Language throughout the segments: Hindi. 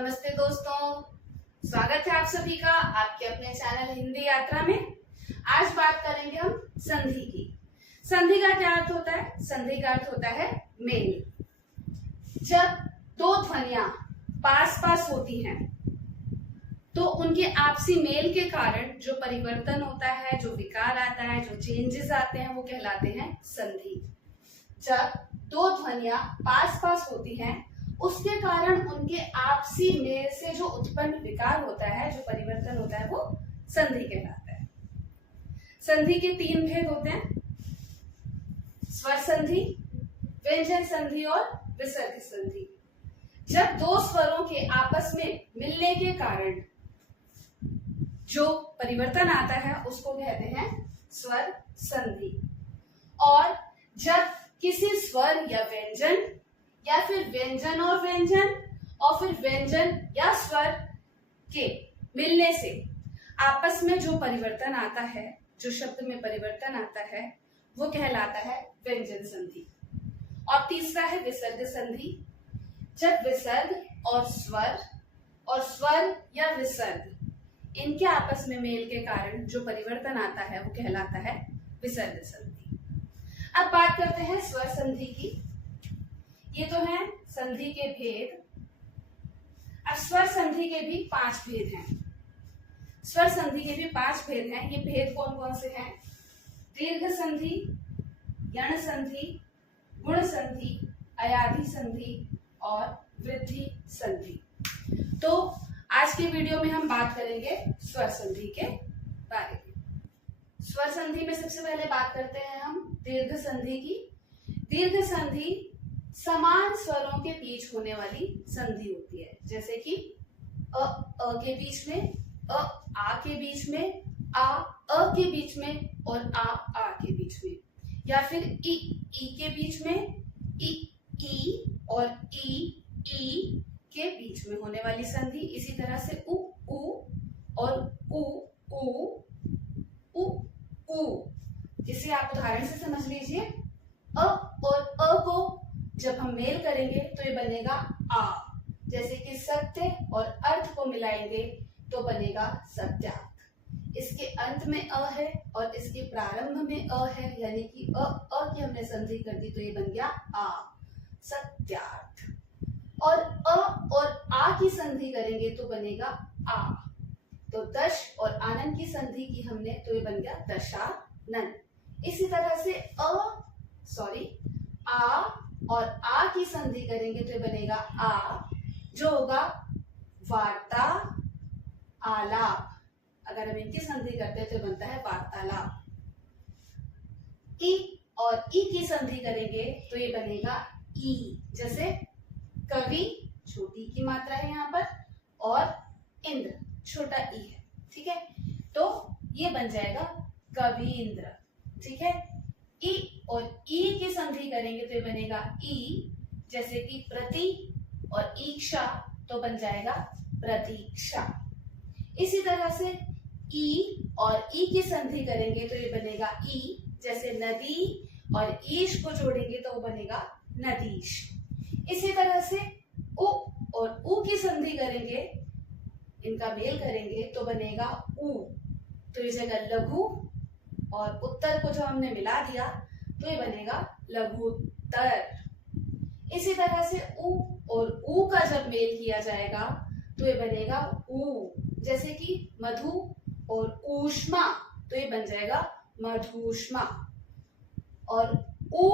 नमस्ते दोस्तों, स्वागत है आप सभी का आपके अपने चैनल हिंदी यात्रा में। आज बात करेंगे हम संधि की। संधि का क्या अर्थ होता है? संधि का अर्थ होता है मेल। जब दो ध्वनियां पास पास होती हैं तो उनके आपसी मेल के कारण जो परिवर्तन होता है, जो विकार आता है, जो चेंजेस आते हैं, वो कहलाते हैं संधि। जब दो ध्वनियां पास पास होती हैं उसके कारण उनके आपसी मेल से जो उत्पन्न विकार होता है, जो परिवर्तन होता है, वो संधि कहलाता है। संधि के तीन भेद होते हैं: स्वर संधि, व्यंजन संधि और विसर्ग संधि। जब दो स्वरों के आपस में मिलने के कारण जो परिवर्तन आता है उसको कहते हैं स्वर संधि। और जब किसी स्वर या व्यंजन या फिर व्यंजन और व्यंजन और फिर व्यंजन या स्वर के मिलने से आपस में जो परिवर्तन आता है, जो शब्द में परिवर्तन आता है, वो कहलाता है व्यंजन संधि। और तीसरा है विसर्ग संधि। जब विसर्ग और स्वर या विसर्ग इनके आपस में मेल के कारण जो परिवर्तन आता है वो कहलाता है विसर्ग संधि। अब बात करते हैं स्वर संधि की। ये तो है संधि के भेद। अब स्वर संधि के भी 5 भेद हैं। स्वर संधि के भी 5 भेद हैं। ये भेद कौन कौन से हैं? दीर्घ संधि, यण संधि, गुण संधि, अयाधि संधि और वृद्धि संधि। तो आज के वीडियो में हम बात करेंगे स्वर संधि के बारे में। स्वर संधि में सबसे पहले बात करते हैं हम दीर्घ संधि की। दीर्घ संधि समान स्वरों के बीच होने वाली संधि होती है, जैसे कि अ के बीच में, आ के बीच में, आ के बीच में और आ के बीच में, या फिर ई के बीच में, ई और ई के बीच में होने वाली संधि। इसी तरह से उ और उ, जिसे आप उदाहरण से समझ लीजिए। अ और अ को जब हम मेल करेंगे तो ये बनेगा आ। जैसे कि सत्य और अर्थ को मिलाएंगे तो बनेगा सत्यार्थ। इसके अंत में अ है और इसके प्रारंभ में अ है, यानी कि अ की हमने संधि कर दी तो ये बन गया आ, सत्यार्थ। और अ और आ की संधि करेंगे तो बनेगा आ। तो दश और आनंद की संधि की हमने तो ये बन गया दशानन। इसी तरह से आ और आ की संधि करेंगे तो ये बनेगा आ, जो होगा वार्ता आलाप। अगर हम इनकी संधि करते हैं तो बनता है वार्तालाप। ई और ई की संधि करेंगे तो ये बनेगा ई, जैसे कवि, छोटी की मात्रा है यहाँ पर, और इंद्र, छोटा ई है। ठीक है, तो ये बन जाएगा कवि इंद्र। ठीक है, ई और ई की संधि करेंगे तो ये बनेगा ई, जैसे कि प्रति और ईक्षा तो बन जाएगा प्रतीक्षा। इसी तरह से ई और ई की संधि करेंगे तो ये बनेगा ई, जैसे नदी और ईश को जोड़ेंगे तो वो बनेगा नदीश। इसी तरह से उ और उ की संधि करेंगे, इनका मेल करेंगे तो बनेगा उ। तो ये जगह लघु और उत्तर को जो हमने मिला दिया तो ये बनेगा लघुत्तर। इसी तरह से उ और उ का जब मेल किया जाएगा तो ये बनेगा ऊ, जैसे कि मधु और ऊष्मा तो ये बन जाएगा मधुष्मा। और उ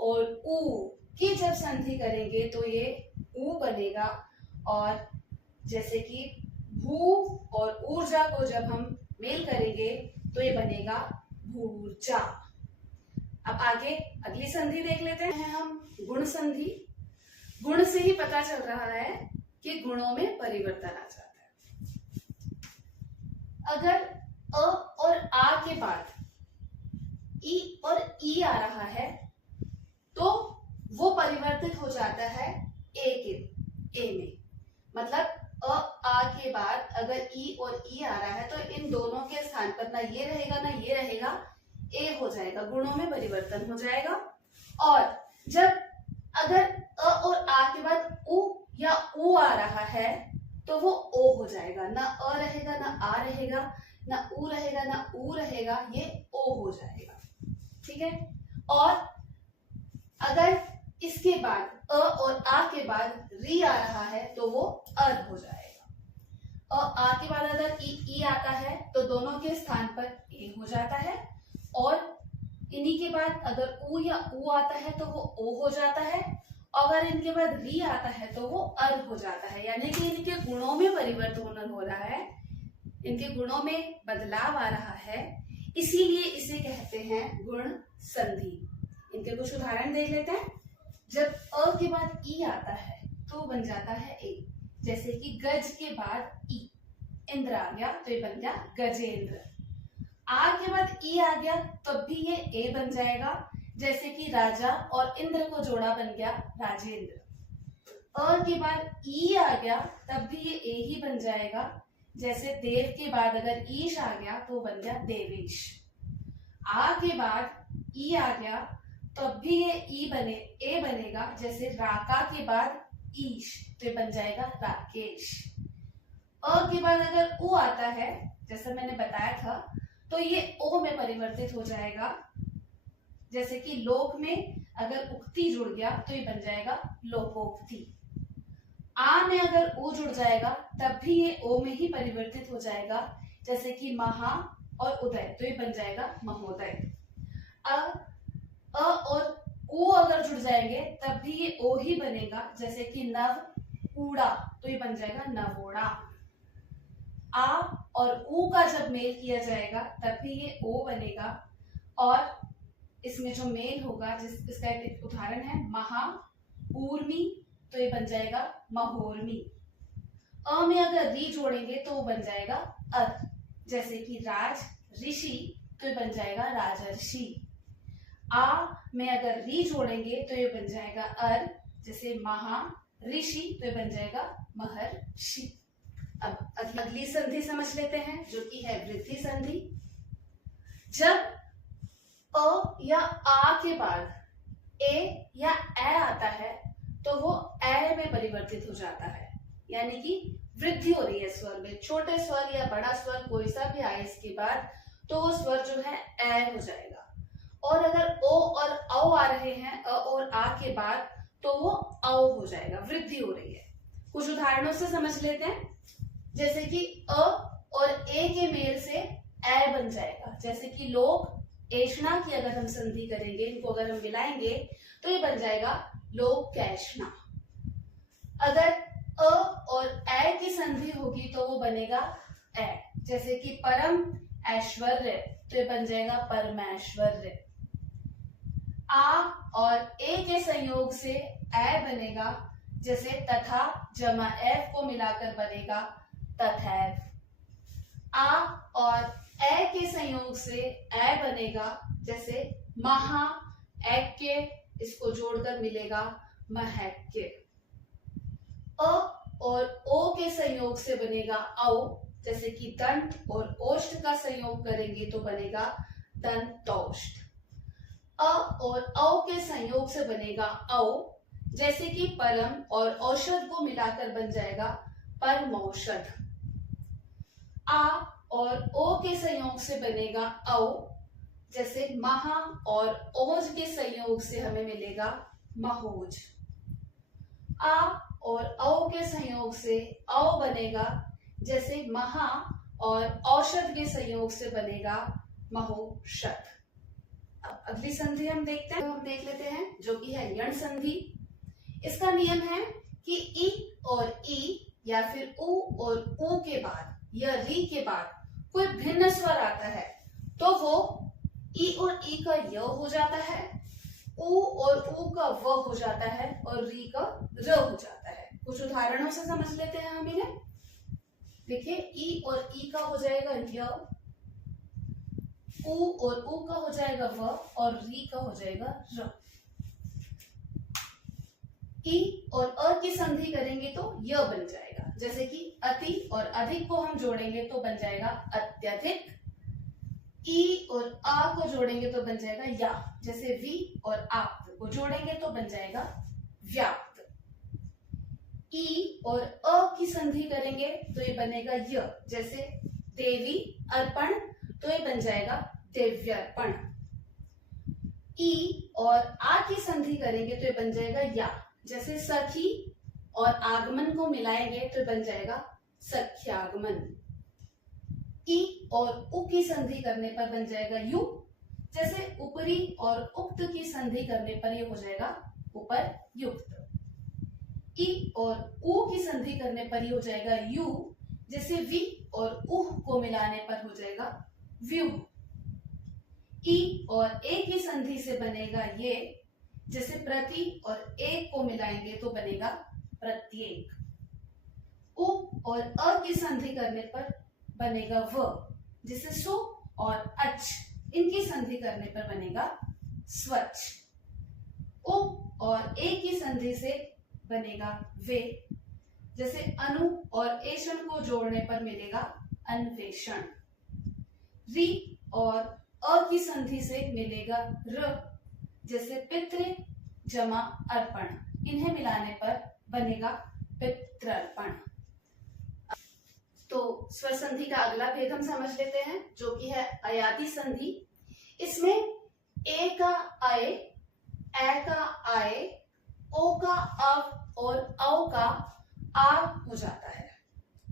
और ऊ की जब संधि करेंगे तो ये ऊ बनेगा। और जैसे कि भू और ऊर्जा को जब हम मेल करेंगे तो ये बनेगा भूर्जा। अब आगे अगली संधि देख लेते हैं हम, गुण संधि। गुण से ही पता चल रहा है कि गुणों में परिवर्तन आ जाता है। अगर अ और आ के बाद ई और ई आ रहा है तो वो परिवर्तित हो जाता है ए में। मतलब आ के बाद अगर ई और ई आ रहा है तो इन दोनों के स्थान पर ना ये रहेगा ना ये रहेगा, ए हो जाएगा, गुणों में परिवर्तन हो जाएगा। और जब अगर अ और आ के बाद उ या ऊ आ रहा है तो वो ओ हो जाएगा, ना अ रहेगा ना आ रहेगा, ना ऊ रहेगा ना ऊ रहेगा, ये ओ हो जाएगा। ठीक है। और अगर इसके बाद अ और आ के बाद री आ रहा है तो वो अर हो जाएगा। और आ के बाद अगर ई आता है तो दोनों के स्थान पर ए हो जाता है, और इन्हीं के बाद अगर ऊ या ऊ आता है तो वो ओ हो जाता है, अगर इनके बाद री आता है तो वो अर हो जाता है। यानी कि इनके गुणों में परिवर्तन हो रहा है, इनके गुणों में बदलाव आ रहा है, इसीलिए इसे कहते हैं गुण संधि। इनके कुछ उदाहरण देख लेते हैं। जब अ के बाद ई आता है तो बन जाता है ए, जैसे कि गज के बाद ई, इंद्र आ गया तो ये बन गया गजेंद्र। आ के बाद ई आ गया तब भी ये ए बन जाएगा, जैसे कि राजा और इंद्र को जोड़ा बन गया राजेंद्र। अ के बाद ई आ गया तब भी ये ए ही बन जाएगा, जैसे देव के बाद अगर ईश आ गया तो बन गया देवेश। आ के बाद ई आ गया तब भी ये ए बनेगा, जैसे राका के बाद ईश तो ये बन जाएगा राकेश। अ के बाद अगर उ आता है जैसा मैंने बताया था तो ये ओ में परिवर्तित हो जाएगा, जैसे कि लोक में अगर उक्ति जुड़ गया तो ये बन जाएगा लोकोक्ति। आ में अगर उ जुड़ जाएगा तब भी ये ओ में ही परिवर्तित हो जाएगा, जैसे कि महा और उदय तो ये बन जाएगा महोदय। अ और उ अगर जुड़ जाएंगे तब भी ये ओ ही बनेगा, जैसे कि नव ऊड़ा तो ये बन जाएगा नवोड़ा। आ और ऊ का जब मेल किया जाएगा तब भी ये ओ बनेगा, और इसमें जो मेल होगा इसका एक उदाहरण है महा ऊर्मी तो ये बन जाएगा महोर्मी। अ में अगर री जोड़ेंगे तो वो बन जाएगा अर, जैसे कि राज ऋषि तो ये बन जाएगा राजर्षि। आ में अगर री जोड़ेंगे तो ये बन जाएगा अर, जैसे महा ऋषि तो ये बन जाएगा महर्षि। अब अगली संधि समझ लेते हैं जो कि है वृद्धि संधि। जब अ या आ के बाद ए या ए आता है तो वो ए में परिवर्तित हो जाता है, यानी कि वृद्धि हो रही है स्वर में। छोटे स्वर या बड़ा स्वर कोई सा भी आए इसके बाद तो वो स्वर जो है ए हो जाएगा। और अगर ओ और औ आ रहे हैं अ और आ के बाद तो वो औ हो जाएगा, वृद्धि हो रही है। कुछ उदाहरणों से समझ लेते हैं, जैसे कि अ और ए के मेल से ए बन जाएगा, जैसे कि लोक एषणा की अगर हम संधि करेंगे, इनको अगर हम मिलाएंगे तो ये बन जाएगा लोकैष्णा। अगर अ और ए की संधि होगी तो वो बनेगा ए, जैसे कि परम ऐश्वर्य तो ये बन जाएगा परमैश्वर्य। आ और ए के संयोग से ए बनेगा, जैसे तथा जमा एफ को मिलाकर बनेगा तथैव। आ और ए के संयोग से ए बनेगा, जैसे महा ऐक्य इसको जोड़कर मिलेगा महैक्य। अ और ओ के संयोग से बनेगा औ, जैसे कि दंत और ओष्ठ का संयोग करेंगे तो बनेगा दंतोष्ठ। अ और औ के संयोग से बनेगा औ, जैसे कि परम और औषध को मिलाकर बन जाएगा परमौषध। आ और ओ के संयोग से बनेगा औ, जैसे महा और ओज के संयोग से हमें मिलेगा महोज। आ और औ के संयोग से औ बनेगा, जैसे महा और औषध के संयोग से बनेगा महोषध। अब अगली संधि हम देखते हैं, हम देख लेते हैं जो कि है यण संधि। इसका नियम है कि ई और ई या फिर उ और ऊ के बाद या री के बाद कोई भिन्न स्वर आता है तो वो ई और ई का य हो जाता है, उ और ऊ का व हो जाता है और री का र हो जाता है। कुछ उदाहरणों से समझ लेते हैं हम इन्हें। देखिए ई और ई का हो जाएगा य, उ और ऊ का हो जाएगा व और री का हो जाएगा र। ई और अ की संधि करेंगे तो य बन जाएगा, जैसे कि अति और अधिक को हम जोड़ेंगे तो बन जाएगा अत्यधिक। ई और आ को जोड़ेंगे तो बन जाएगा या, जैसे वी और आप्त को जोड़ेंगे तो बन जाएगा व्याप्त। ई और अ की की संधि करेंगे तो ये बनेगा य, जैसे देवी अर्पण, तो ये बन जाएगा दिव्यार्पण। ई और आ की संधि करेंगे तो ये बन जाएगा या, जैसे सखी और आगमन को मिलाएंगे तो ये बन जाएगा सख्यागमन। ई और उ की संधि करने पर बन जाएगा यु, जैसे ऊपरी और उक्त की संधि करने पर ये हो जाएगा ऊपर युक्त। ई और उ की संधि करने पर ये हो जाएगा यु, जैसे वि और उह को मिलाने पर हो जाएगा व्यूह। ई और ए की संधि से बनेगा ये, जैसे प्रति और एक को मिलाएंगे तो बनेगा प्रत्येक। उ और अ की संधि करने पर बनेगा व, जैसे सु और अच, इनकी संधि करने पर बनेगा स्वच्छ। उ और ए की संधि से बनेगा वे, जैसे अनु और एषण को जोड़ने पर मिलेगा अन्वेषण। रि और अ की संधि से मिलेगा र, जैसे पितृ जमा अर्पण, इन्हें मिलाने पर बनेगा पितृर्पण। तो स्वर संधि का अगला भेद हम समझ लेते हैं, जो कि है अयादि संधि। इसमें ए का अय, ए का आय, ओ का अव और औ का आ हो जाता है।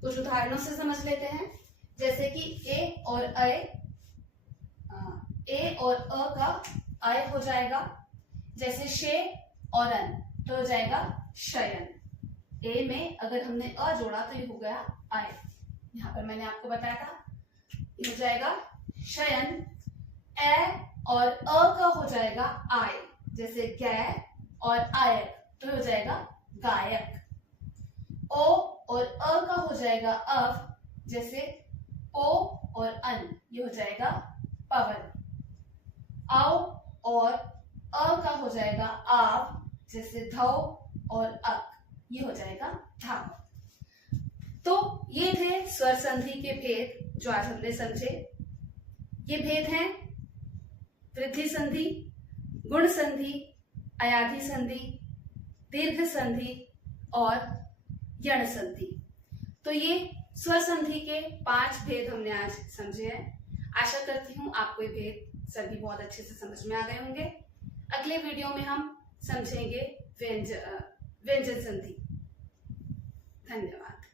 कुछ उदाहरणों से समझ लेते हैं, जैसे कि ए और अ का आय हो जाएगा, जैसे शे और अन, तो हो जाएगा शयन। ए में अगर हमने अ जोड़ा तो ये हो गया आय, यहाँ पर मैंने आपको बताया था, ये हो जाएगा शयन। ए और अ का हो जाएगा आय, जैसे गै और आयक, तो हो जाएगा गायक। ओ और अ का हो जाएगा अव, जैसे ओ और अन, ये हो जाएगा पवन। औ और अ का हो जाएगा आव, जैसे धौ और अक, ये हो जाएगा धाव। तो ये थे स्वर संधि के भेद जो आज हमने समझे। ये भेद हैं वृद्धि संधि, गुण संधि, अयाधि संधि, दीर्घ संधि और यण संधि। तो ये स्वर संधि के 5 भेद हमने आज समझे हैं। आशा करती हूँ आपको ये भेद सभी बहुत अच्छे से समझ में आ गए होंगे। अगले वीडियो में हम समझेंगे व्यंजन संधि। धन्यवाद।